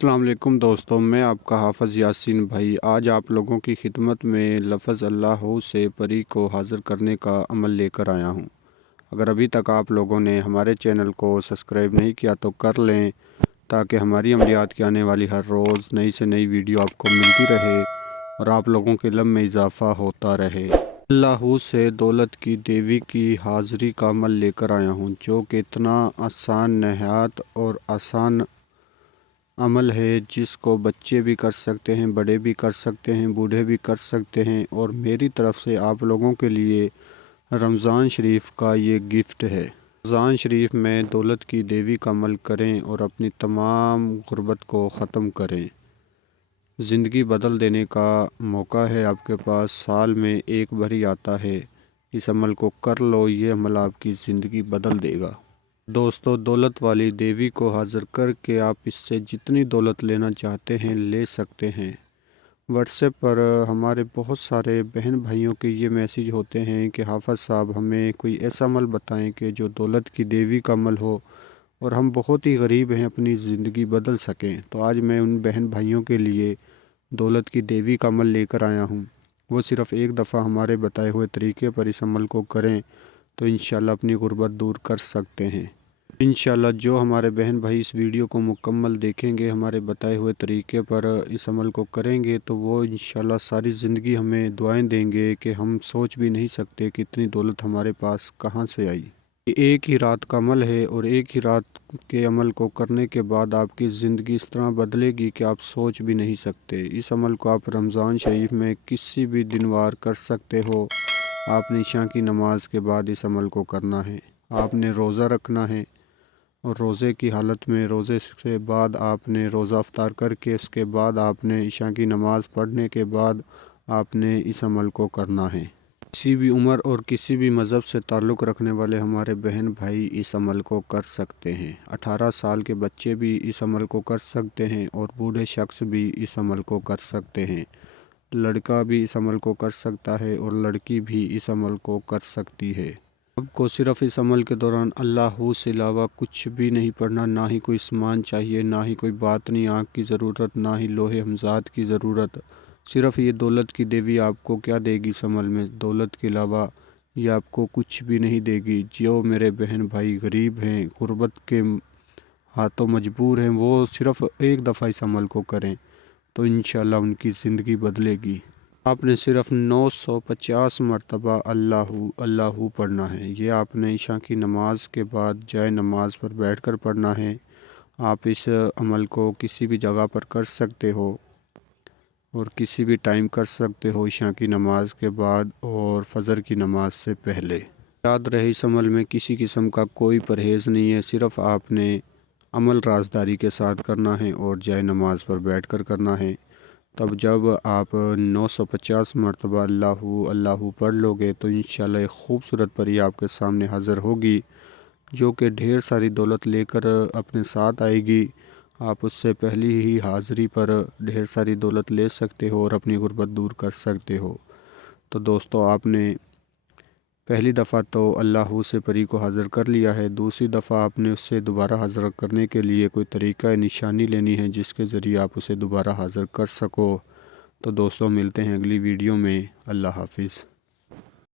अस्सलाम वालेकुम दोस्तों, मैं आपका हाफ़िज़ यासीन भाई आज आप लोगों की खिदमत में लफ्ज़ अल्लाह से परी को हाज़िर करने का अमल लेकर आया हूँ। अगर अभी तक आप लोगों ने हमारे चैनल को सब्सक्राइब नहीं किया तो कर लें, ताकि हमारी अमलियात की आने वाली हर रोज़ नई से नई वीडियो आपको मिलती रहे और आप लोगों के इल्म में इजाफ़ा होता रहे। अल्लाह से दौलत की देवी की हाज़िरी का अमल लेकर आया हूँ, जो कि इतना आसान, नहायत और आसान अमल है जिसको बच्चे भी कर सकते हैं, बड़े भी कर सकते हैं, बूढ़े भी कर सकते हैं। और मेरी तरफ़ से आप लोगों के लिए रमज़ान शरीफ का ये गिफ्ट है। रमज़ान शरीफ में दौलत की देवी का अमल करें और अपनी तमाम गुर्बत को ख़त्म करें। ज़िंदगी बदल देने का मौका है आपके पास, साल में एक बार ही आता है। इस अमल को कर लो, ये अमल आपकी ज़िंदगी बदल देगा। दोस्तों, दौलत वाली देवी को हाज़िर करके आप इससे जितनी दौलत लेना चाहते हैं ले सकते हैं। व्हाट्सएप पर हमारे बहुत सारे बहन भाइयों के ये मैसेज होते हैं कि हाफ़िज़ साहब हमें कोई ऐसा अमल बताएं कि जो दौलत की देवी का अमल हो और हम बहुत ही गरीब हैं, अपनी ज़िंदगी बदल सकें। तो आज मैं उन बहन भाइयों के लिए दौलत की देवी का अमल लेकर आया हूँ। वो सिर्फ़ एक दफ़ा हमारे बताए हुए तरीके पर इस अमल को करें तो इंशाल्लाह अपनी गुर्बत दूर कर सकते हैं। इंशाल्लाह जो हमारे बहन भाई इस वीडियो को मुकम्मल देखेंगे, हमारे बताए हुए तरीके पर इस अमल को करेंगे, तो वो इंशाल्लाह सारी ज़िंदगी हमें दुआएं देंगे कि हम सोच भी नहीं सकते कि इतनी दौलत हमारे पास कहाँ से आई। ये एक ही रात का अमल है और एक ही रात के अमल को करने के बाद आपकी ज़िंदगी इस तरह बदलेगी कि आप सोच भी नहीं सकते। इस अमल को आप रमज़ान शरीफ में किसी भी दिन वार कर सकते हो। आपने इशा की नमाज़ के बाद इस अमल को करना है। आपने रोज़ा रखना है और रोज़े की हालत में रोज़े से बाद आपने रोज़ा अफ्तार करके उसके बाद आपने इशा की नमाज़ पढ़ने के बाद आपने इस अमल को करना है। किसी भी उम्र और किसी भी मज़हब से ताल्लुक़ रखने वाले हमारे बहन भाई इस अमल को कर सकते हैं। 18 साल के बच्चे भी इस अमल को कर सकते हैं और बूढ़े शख्स भी इस अमल को कर सकते हैं। लड़का भी इस अमल को कर सकता है और लड़की भी इस अमल को कर सकती है। आपको सिर्फ़ इस अमल के दौरान अल्लाह से अलावा कुछ भी नहीं पढ़ना, ना ही कोई सामान चाहिए, ना ही कोई बातनी आँख की ज़रूरत, ना ही लोहे हमज़ाद की ज़रूरत। सिर्फ़ ये दौलत की देवी आपको क्या देगी इस अमल में? दौलत के अलावा ये आपको कुछ भी नहीं देगी। जो मेरे बहन भाई गरीब हैं, गुर्बत के हाथों मजबूर हैं, वो सिर्फ़ एक दफ़ा इस अमल को करें तो इंशाल्लाह उनकी ज़िंदगी बदलेगी। आपने सिर्फ़ 950 मरतबा अल्लाहू अल्लाहू पढ़ना है। ये आपने इशा की नमाज़ के बाद जाए नमाज़ पर बैठकर पढ़ना है। आप इस अमल को किसी भी जगह पर कर सकते हो और किसी भी टाइम कर सकते हो, इशा की नमाज़ के बाद और फ़जर की नमाज़ से पहले। याद रहे, इस अमल में किसी किस्म का कोई परहेज़ नहीं है, सिर्फ़ आपने अमल राज़दारी के साथ करना है और जाए नमाज़ पर बैठकर करना है। तब जब आप 950 मरतबा अल्लाहू अल्लाहू पढ़ लोगे तो इंशाल्लाह एक ख़ूबसूरत परी आपके सामने हाज़िर होगी, जो कि ढेर सारी दौलत लेकर अपने साथ आएगी। आप उससे पहली ही हाज़िरी पर ढेर सारी दौलत ले सकते हो और अपनी गुर्बत दूर कर सकते हो। तो दोस्तों, आपने पहली दफ़ा तो अल्लाह से परी को हाज़िर कर लिया है, दूसरी दफ़ा आपने उससे दोबारा हाज़िर करने के लिए कोई तरीक़ा निशानी लेनी है जिसके ज़रिए आप उसे दोबारा हाज़िर कर सको। तो दोस्तों, मिलते हैं अगली वीडियो में। अल्लाह हाफ़िज़।